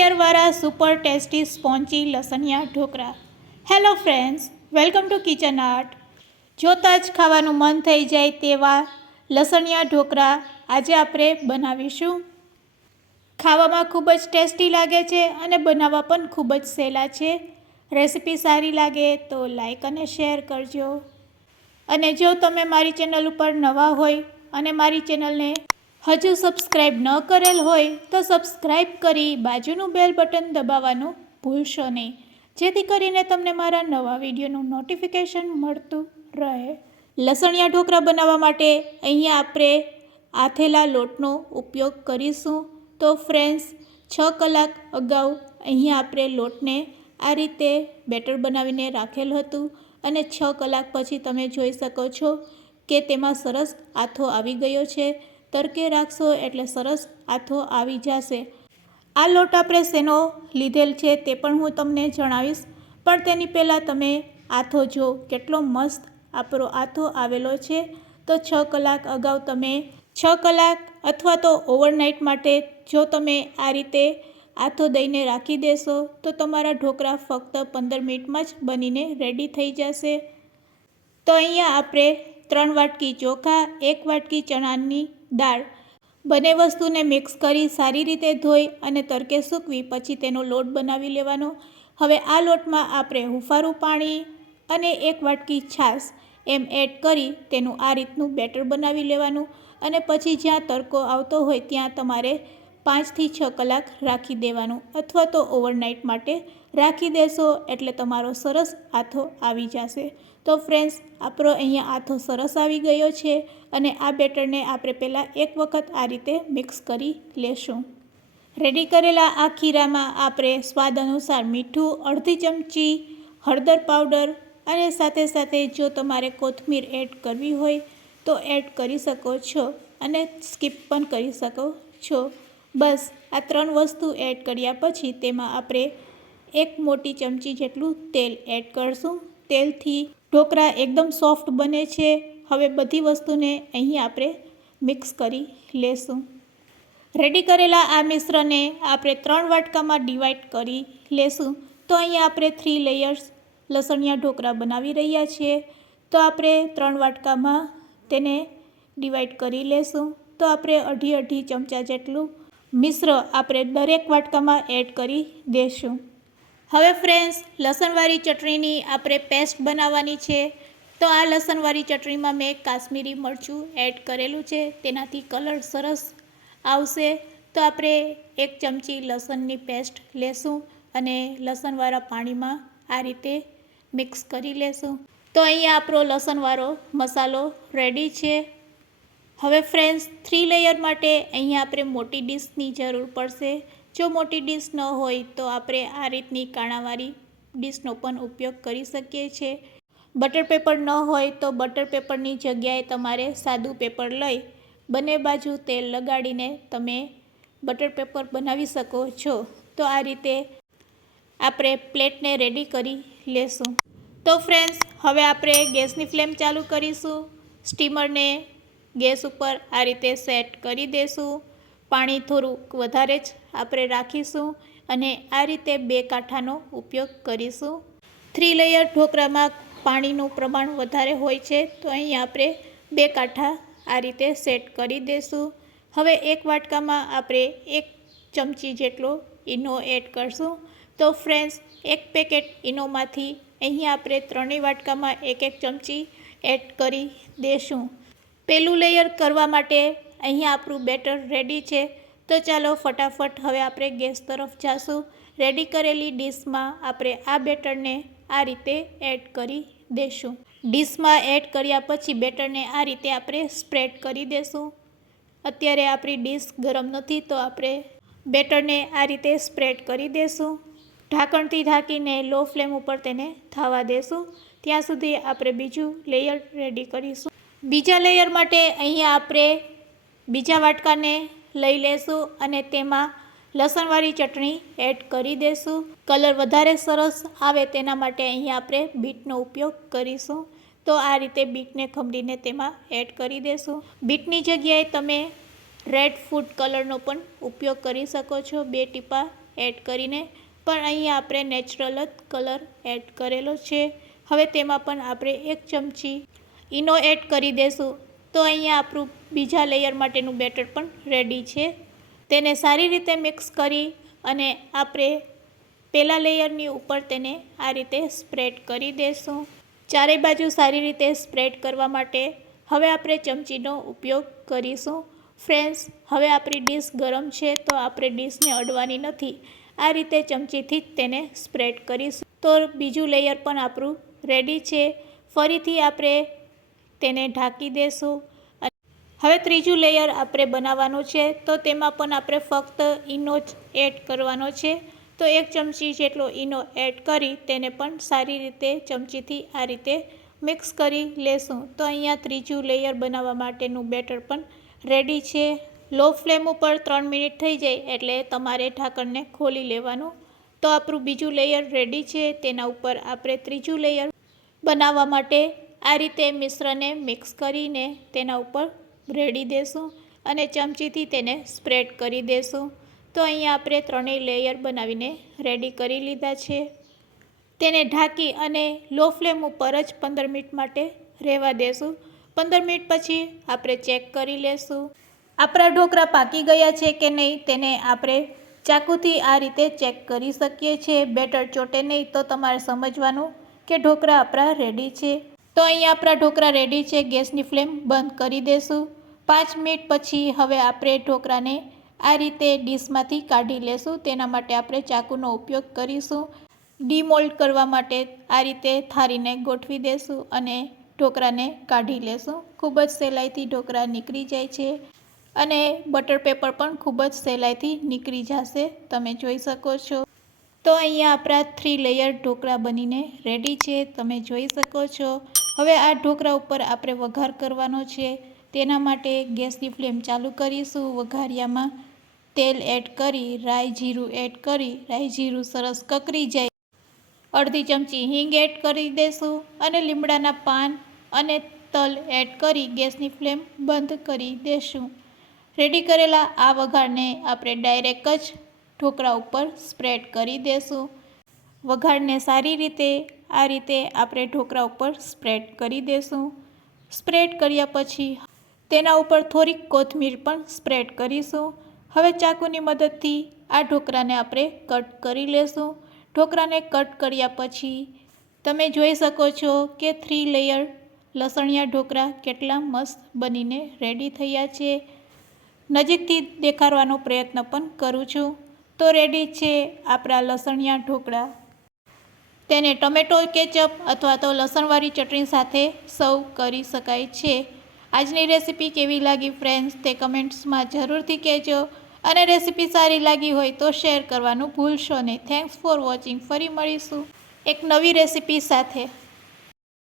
લેયરવાળા super tasty spongy લસણિયા dhokla. Hello friends, welcome to kitchen art. જોતાં જ ખાવાનું મન થઈ જાય તેવા લસણિયા ઢોકળા આજે આપણે બનાવીશું. ખાવામાં ખૂબ જ ટેસ્ટી લાગે છે અને બનાવવા પણ ખૂબ જ સહેલા છે. રેસીપી સારી લાગે તો લાઈક અને શેર કરજો. અને જો તમે મારી ચેનલ ઉપર નવા હોય અને મારી ચેનલને હજુ સબસ્ક્રાઈબ ન કરેલ હોય તો સબસ્ક્રાઈબ કરી બાજુનું બેલ બટન દબાવવાનું ભૂલશો નહીં, જેથી કરીને તમને મારા નવા વિડીયોનું નોટિફિકેશન મળતું રહે. લસણિયા ઢોકળા બનાવવા માટે અહીંયા આપણે આથેલા લોટનો ઉપયોગ કરીશું. તો ફ્રેન્ડ્સ, 6 કલાક અગાઉ અહીંયા આપણે લોટને આ રીતે બેટર બનાવીને રાખેલ હતું અને 6 કલાક પછી તમે જોઈ શકો છો કે તેમાં સરસ આથો આવી ગયો છે. તડકે રાખશો એટલે સરસ આથો આવી જશે. આ લોટ આપણે શેનો લીધેલ છે તે પણ હું તમને જણાવીશ, પણ તેની પહેલાં તમે આથો જો કેટલો મસ્ત આપણો આથો આવેલો છે. તો 6 કલાક અગાઉ તમે 6 કલાક અથવા તો ઓવરનાઇટ માટે જો તમે આ રીતે આથો દઈને રાખી દેશો તો તમારા ઢોકળા ફક્ત 15 મિનિટમાં જ બનીને રેડી થઈ જશે. તો અહીંયા આપણે 3 વાટકી ચોખા, 1 વાટકી ચણાની દાળ, બંને વસ્તુને મિક્સ કરી સારી રીતે ધોઈ અને તડકે સૂકવી પછી તેનો લોટ બનાવી લેવાનો. હવે આ લોટમાં આપણે હુંફાળું પાણી અને 1 વાટકી છાશ એમ એડ કરી તેનું આ રીતનું બેટર બનાવી લેવાનું. અને પછી જ્યાં તડકો આવતો હોય ત્યાં તમારે 5 થી 6 કલાક રાખી દેવાનું, અથવા તો ઓવરનાઇટ માટે રાખી દેશો એટલે તમારો સરસ આથો આવી જશે. તો ફ્રેન્ડ્સ, આપણો અહીંયા આથો સરસ આવી ગયો છે અને આ બેટરને આપણે પહેલાં એક વખત આ રીતે મિક્સ કરી લેશું. રેડી કરેલા આ ખીરામાં આપણે સ્વાદ અનુસાર મીઠું, અડધી ચમચી હળદર પાવડર અને સાથે સાથે જો તમારે કોથમીર એડ કરવી હોય તો એડ કરી શકો છો અને સ્કીપ પણ કરી શકો છો. બસ આ 3 વસ્તુ એડ કર્યા પછી તેમાં આપણે 1 મોટી ચમચી જેટલું તેલ એડ કરશું. તેલથી ઢોકળા એકદમ સોફ્ટ બને છે. હવે બધી વસ્તુને અહીં આપણે મિક્સ કરી લેશું. રેડી કરેલા આ મિશ્રણને આપણે 3 વાટકામાં ડિવાઈડ કરી લેશું. તો અહીંયા આપણે 3 લેયર્સ લસણિયા ઢોકળા બનાવી રહ્યા છીએ. તો આપણે 3 વાટકામાં તેને ડિવાઈડ કરી લેશું. તો આપણે અઢી ચમચા જેટલું મિશ્ર આપણે દરેક વાટકામાં એડ કરી દઈશું. હવે ફ્રેન્ડ્સ, લસણવાળી ચટણીની આપણે પેસ્ટ બનાવવાની છે. તો આ લસણવાળી ચટણીમાં મેં કાશ્મીરી મરચું એડ કરેલું છે, તેનાથી કલર સરસ આવશે. તો આપણે 1 ચમચી લસણની પેસ્ટ લેશું અને લસણવાળા પાણીમાં આ રીતે મિક્સ કરી લેશું. તો અહીંયા આપણો લસણવાળો મસાલો રેડી છે. હવે ફ્રેન્ડ્સ, 3 લેયર માટે અહીંયા આપણે મોટી ડીશની જરૂર પડશે. જો મોટી ડીશ ન હોય તો આપણે આ રીતની કાણાવાળી ડીશનો પણ ઉપયોગ કરી શકીએ છીએ. બટર પેપર ન હોય તો બટર પેપરની જગ્યાએ તમારે સાદું પેપર લઈ બંને બાજુ તેલ લગાડીને તમે બટર પેપર બનાવી શકો છો. તો આ રીતે આપણે પ્લેટને રેડી કરી લેશું. તો ફ્રેન્ડ્સ, હવે આપણે ગેસની ફ્લેમ ચાલુ કરીશું. સ્ટીમરને ગેસ ઉપર આ રીતે સેટ કરી દઈશું. પાણી થોડુંક વધારે જ આપણે રાખીશું અને આ રીતે 2 કાંઠાનો ઉપયોગ કરીશું. 3 લેયર ઢોકળામાં પાણીનું પ્રમાણ વધારે હોય છે, તો અહીં આપણે 2 કાંઠા આ રીતે સેટ કરી દઈશું. હવે 1 વાટકામાં આપણે 1 ચમચી જેટલો ઈનો એડ કરશું. તો ફ્રેન્ડ્સ, 1 પેકેટ ઈનોમાંથી અહીં આપણે 3 વાટકામાં 1 ચમચી એડ કરી દઈશું. પહેલું લેયર કરવા માટે અહીંયા આપણું બેટર રેડી છે. તો ચાલો ફટાફટ હવે આપણે ગેસ તરફ જાશું. રેડી કરેલી ડીશમાં આપણે આ બેટરને આ રીતે એડ કરી દઈશું. ડીશમાં એડ કર્યા પછી બેટરને આ રીતે આપણે સ્પ્રેડ કરી દઈશું. અત્યારે આપણી ડીશ ગરમ નથી તો આપણે બેટરને આ રીતે સ્પ્રેડ કરી દઈશું. ઢાંકણથી ઢાંકીને લો ફ્લેમ ઉપર તેને થવા દેશું. ત્યાં સુધી આપણે બીજું લેયર રેડી કરીશું. બીજા લેયર માટે અહીંયા આપણે બીજા વાટકાને લઈ લેશું અને તેમાં લસણવાળી ચટણી એડ કરી દઈશું. કલર વધારે સરસ આવે તેના માટે અહીંયા આપણે બીટનો ઉપયોગ કરીશું. તો આ રીતે બીટને ખમણીને તેમાં એડ કરી દઈશું. બીટની જગ્યાએ તમે રેડ ફૂડ કલરનો પણ ઉપયોગ કરી શકો છો, 2 ટીપા એડ કરીને, પણ અહીંયા આપણે નેચરલ જ કલર એડ કરેલો છે. હવે તેમાં પણ આપણે 1 ચમચી ઈનો એડ કરી દઈશું. તો અહીંયા આપણું બીજા લેયર માટેનું બેટર પણ રેડી છે. તેને સારી રીતે મિક્સ કરી અને આપણે પહેલા લેયરની ઉપર તેને આ રીતે સ્પ્રેડ કરી દઈશું. ચારેય બાજુ સારી રીતે સ્પ્રેડ કરવા માટે હવે આપણે ચમચીનો ઉપયોગ કરીશું. ફ્રેન્ડ્સ, હવે આપણી ડીશ ગરમ છે તો આપણે ડીશને અડવાની નથી. આ રીતે ચમચીથી જ તેને સ્પ્રેડ કરીશું. તો બીજું લેયર પણ આપણું રેડી છે. ફરીથી આપણે તેને ઢાંકી દઈશું. હવે ત્રીજું લેયર આપણે બનાવવાનું છે, તો તેમાં પણ આપણે ફક્ત ઈનો જ એડ કરવાનો છે. તો 1 ચમચી જેટલો ઈનો એડ કરી તેને પણ સારી રીતે ચમચીથી આ રીતે મિક્સ કરી લેશું. તો અહીંયા ત્રીજું લેયર બનાવવા માટેનું બેટર પણ રેડી છે. લો ફ્લેમ ઉપર 3 મિનિટ થઈ જાય એટલે તમારે ઢાંકણને ખોલી લેવાનું. તો આપણું બીજું લેયર રેડી છે. તેના ઉપર આપણે ત્રીજું લેયર બનાવવા માટે આ રીતે મિશ્રણને મિક્સ કરીને તેના ઉપર રેડી દેશું અને ચમચીથી તેને સ્પ્રેડ કરી દેશું. તો અહીંયા આપણે 3 લેયર બનાવીને રેડી કરી લીધા છે. તેને ઢાંકી અને લો ફ્લેમ ઉપર જ 15 મિનિટ માટે રહેવા દેશું. 15 મિનિટ પછી આપણે ચેક કરી લેશું. આપણા ઢોકળા પાકી ગયા છે કે નહીં તેને આપણે ચાકુથી આ રીતે ચેક કરી શકીએ છીએ. બેટર ચોટે નહીં તો તમારે સમજવાનું કે ઢોકળા આપણા રેડી છે. તો અહીંયા આપણા ઢોકળા રેડી છે. ગેસની ફ્લેમ બંધ કરી દેશું. 5 મિનિટ પછી હવે આપણે ઢોકળાને આ રીતે ડીશમાંથી કાઢી લેશું. તેના માટે આપણે ચાકુનો ઉપયોગ કરીશું. ડીમોલ્ડ કરવા માટે આ રીતે થાળીને ગોઠવી દેશું અને ઢોકળાને કાઢી લેશું. ખૂબ જ સહેલાઈથી ઢોકળા નીકળી જાય છે અને બટર પેપર પણ ખૂબ જ સહેલાઈથી નીકળી જશે, તમે જોઈ શકો છો. તો અહીંયા આપણા 3 લેયર ઢોકળા બનીને રેડી છે, તમે જોઈ શકો છો. હવે આ ઢોકળા ઉપર આપણે વઘાર કરવાનો છે. તેના માટે ગેસની ફ્લેમ ચાલુ કરીશું. વઘારિયામાં તેલ એડ કરી, રાઈ જીરું એડ કરી, રાઈ જીરું સરસ કકરી જાય, અડધી ચમચી હિંગ એડ કરી દઈશું અને લીમડાના પાન અને તલ એડ કરી ગેસની ફ્લેમ બંધ કરી દઈશું. રેડી કરેલા આ વઘારને આપણે ડાયરેક્ટ જ ઢોકળા ઉપર સ્પ્રેડ કરી દઈશું. વઘારને સારી રીતે આ રીતે આપણે ઢોકળા ઉપર સ્પ્રેડ કરી દઈશું. સ્પ્રેડ કર્યા પછી તેના ઉપર થોડીક કોથમીર પણ સ્પ્રેડ કરીશું. હવે ચાકુની મદદથી આ ઢોકળાને આપણે કટ કરી લેશું. ઢોકળાને કટ કર્યા પછી તમે જોઈ શકો છો કે 3 લેયર લસણિયા ઢોકળા કેટલા મસ્ત બનીને રેડી થયા છે. નજીકથી દેખાડવાનો પ્રયત્ન પણ કરું છું. તો રેડી છે આપણા લસણિયા ઢોકળા. તેને ટમેટો કેચઅપ અથવા તો લસણવાળી ચટણી સાથે સર્વ કરી શકાય છે. આજની રેસીપી કેવી લાગી ફ્રેન્ડ્સ તે કમેન્ટ્સમાં જરૂરથી કહેજો અને રેસીપી સારી લાગી હોય તો શેર કરવાનું ભૂલશો નહીં. Thanks for watching. ફરી મળીશું એક નવી રેસીપી સાથે.